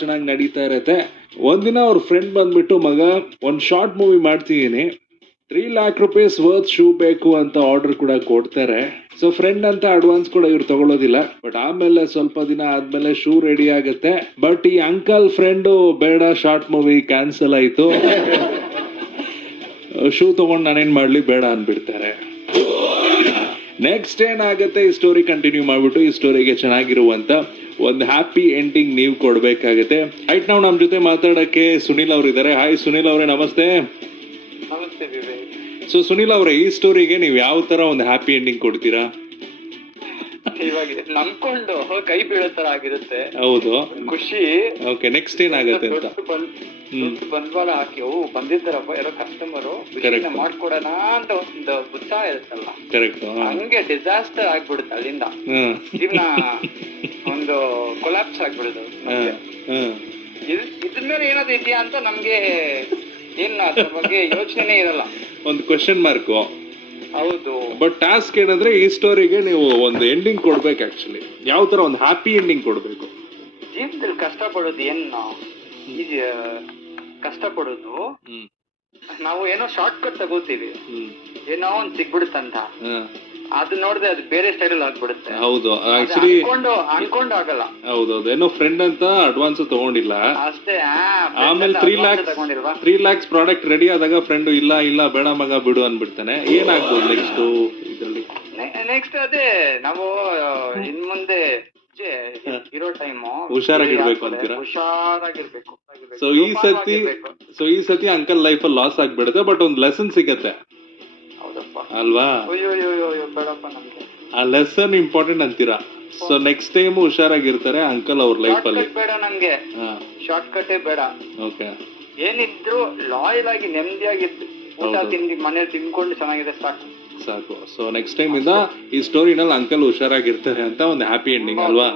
ಚೆನ್ನಾಗಿ ನಡೀತಾ ಇರತ್ತೆ. ಒಂದಿನ ಅವ್ರ ಫ್ರೆಂಡ್ ಬಂದ್ಬಿಟ್ಟು, ಮಗ ಒಂದ್ ಶಾರ್ಟ್ ಮೂವಿ ಮಾಡ್ತಿದೀನಿ, 3 lakh rupees ವರ್ತ್ ಶೂ ಬೇಕು ಅಂತ ಆರ್ಡರ್ ಕೂಡ ಕೊಡ್ತಾರೆ. ಸೊ ಫ್ರೆಂಡ್ ಅಂತ ಅಡ್ವಾನ್ಸ್ ಕೂಡ ಇವ್ರು ತಗೊಳ್ಳೋದಿಲ್ಲ. ಬಟ್ ಆಮೇಲೆ ಸ್ವಲ್ಪ ದಿನ ಆದ್ಮೇಲೆ ಶೂ ರೆಡಿ ಆಗುತ್ತೆ. ಬಟ್ ಈ ಅಂಕಲ್ ಫ್ರೆಂಡ್ ಬೇಡ, ಶಾರ್ಟ್ ಮೂವಿ ಕ್ಯಾನ್ಸಲ್ ಆಯ್ತು, ಶೂ ತಗೊಂಡ್ ನಾನೇನ್ ಮಾಡ್ಲಿ, ಬೇಡ ಅನ್ಬಿಡ್ತಾರೆ. ನೆಕ್ಸ್ಟ್ ಏನಾಗುತ್ತೆ, ಈ ಸ್ಟೋರಿ ಕಂಟಿನ್ಯೂ ಮಾಡ್ಬಿಟ್ಟು ಈ ಸ್ಟೋರಿಗೆ ಚೆನ್ನಾಗಿರುವಂತ ಒಂದು ಹ್ಯಾಪಿ ಎಂಡಿಂಗ್ ನೀವು ಕೊಡ್ಬೇಕಾಗತ್ತೆ. ರೈಟ್ ನಾವು ನಮ್ ಜೊತೆ ಮಾತಾಡಕ್ಕೆ ಸುನಿಲ್ ಅವ್ರು ಇದಾರೆ. ಹಾಯ್ ಸುನಿಲ್ ಅವರೇ, ನಮಸ್ತೆ. ನಮಸ್ತೆ ವಿವೇಕ್. ಸೊ ಸುನಿಲ್ ಅವರೇ, ಈ ಸ್ಟೋರಿಗೆ ನೀವು ಯಾವ ತರ ಒಂದು ಹ್ಯಾಪಿ ಎಂಡಿಂಗ್ ಕೊಡ್ತೀರಾ? ಇವಾಗ ನಂಬ್ಕೊಂಡು ಕೈ ಬೀಳೋ ತರ ಆಗಿರುತ್ತೆ. ಹೌದು, ಖುಷಿ. ಓಕೆ, ನೆಕ್ಸ್ಟ್ ಏನಾಗುತ್ತೆ ಅಂತ? ದೊಡ್ಡ ಬಂಡವಾಳ ಹಾಕಿ ಬಂದಿದ್ದಾರಪ್ಪ ಯಾರೋ ಕಸ್ಟಮರು, ಮಾಡ್ಕೊಡೋಣ ಅಂತ ಒಂದು ಉತ್ಸಾಹ ಇರುತ್ತಲ್ಲ, ಕರೆಕ್ಟ್. ಹಂಗೆ ಡಿಸಾಸ್ಟರ್ ಆಗ್ಬಿಡುತ್ತೆ. ಅಲ್ಲಿಂದ ಜೀವನ ಒಂದು ಕೊಲಾಪ್ಸ್ ಆಗ್ಬಿಡುದು. ಇದ್ರ ಮೇಲೆ ಏನಾದ್ರು ಇದೆಯಾ ಅಂತ ನಮ್ಗೆ ಏನ್ ಅದ್ರ ಬಗ್ಗೆ ಯೋಚನೆ ಇರಲ್ಲ. ಒಂದು ಕ್ವೆಶ್ಚನ್ ಮಾರ್ಕ್. ಹೌದು. ಬಟ್ ಟಾಸ್ಕ್ ಏನಂದ್ರೆ, ಈ ಸ್ಟೋರಿಗೆ ನೀವು ಒಂದು ಎಂಡಿಂಗ್ ಕೊಡ್ಬೇಕು. ಆಕ್ಚುಲಿ ಯಾವ ತರ ಒಂದು ಹ್ಯಾಪಿ ಎಂಡಿಂಗ್ ಕೊಡ್ಬೇಕು? ಜೀವನದಲ್ಲಿ ಕಷ್ಟಪಡೋದು ಏನು, ಕಷ್ಟಪಡೋದು ನಾವು ಏನೋ ಶಾರ್ಟ್ ಕಟ್ ತಗೋತೀವಿ, ಏನೋ ಒಂದ್ ಸಿಗ್ಬಿಡುತ್ತಂತ, ಅದು ನೋಡಿದ್ರೆ ಅದು ಬೇರೆ ಸ್ಟೈಲ್ ಆಗ್ಬಿಡುತ್ತೆ. ಹೌದು, ಆಕ್ಚುಲಿ ಅನ್ಕೊಂಡು ಆಗಲ್ಲ. ಹೌದೌದು, ಏನೋ ಫ್ರೆಂಡ್ ಅಂತ ಅಡ್ವಾನ್ಸ್ ತಗೊಂಡಿಲ್ಲ ಅಷ್ಟೇ. ಆಮೇಲೆ 3 lakhs ಪ್ರಾಡಕ್ಟ್ ರೆಡಿ ಆದಾಗ ಫ್ರೆಂಡ್ ಇಲ್ಲ ಇಲ್ಲ ಬೇಡ ಮಗ ಬಿಡು ಅನ್ಬಿಡ್ತಾನೆ. ಏನಾಗ್ಬೋದು ನೆಕ್ಸ್ಟ್ ಇದ್ರಲ್ಲಿ? ನೆಕ್ಸ್ಟ್ ಅದೇ ನಾವು ಇನ್ ಮುಂದೆ ಇರೋ ಟೈಮು ಹುಷಾರಾಗಿರ್ಬೇಕು ಅಂತೀರಾ? ಹುಷಾರಾಗಿರ್ಬೇಕು. ಸೊ ಈ ಸತಿ ಅಂಕಲ್ ಲೈಫ್ ಅಲ್ಲಿ ಲಾಸ್ ಆಗ್ಬಿಡುತ್ತೆ, ಬಟ್ ಒಂದು ಲೆಸನ್ ಸಿಗತ್ತೆ. ಹೌದಪ್ಪ ಅಲ್ವಾ? ಬೇಡಪ್ಪ ನಮ್ಗೆ ಆ ಲೆಸನ್ ಇಂಪಾರ್ಟೆಂಟ್ ಅಂತೀರಾ? ಸೊ ನೆಕ್ಸ್ಟ್ ಟೈಮ್ ಹುಷಾರಾಗಿರ್ತಾರೆ ಅಂಕಲ್ ಅವ್ರ ಲೈಫ್ ಅಲ್ಲಿ. ಬೇಡ ನಮ್ಗೆ ಶಾರ್ಟ್ ಕಟ್ ಬೇಡ. ಓಕೆ, ಏನಿದ್ರು ಲಾಯಲ್ ಆಗಿ ನೆಮ್ಮದಿಯಾಗಿದ್ದು ಊಟ ತಿಂಡಿ ಮನೇಲಿ ತಿನ್ಕೊಂಡು ಚೆನ್ನಾಗಿದೆ ಸಾಕು. ಸೊ ನೆಕ್ಸ್ಟ್ ಟೈಮ್ ಇಂದ ಈ ಸ್ಟೋರಿನಲ್ಲಿ ಅಂಕಲ್ ಹುಷಾರಾಗಿರ್ತಾರೆ ಅಂತ ಒಂದು ಹ್ಯಾಪಿ ಎಂಡಿಂಗ್ ಅಲ್ವಾ?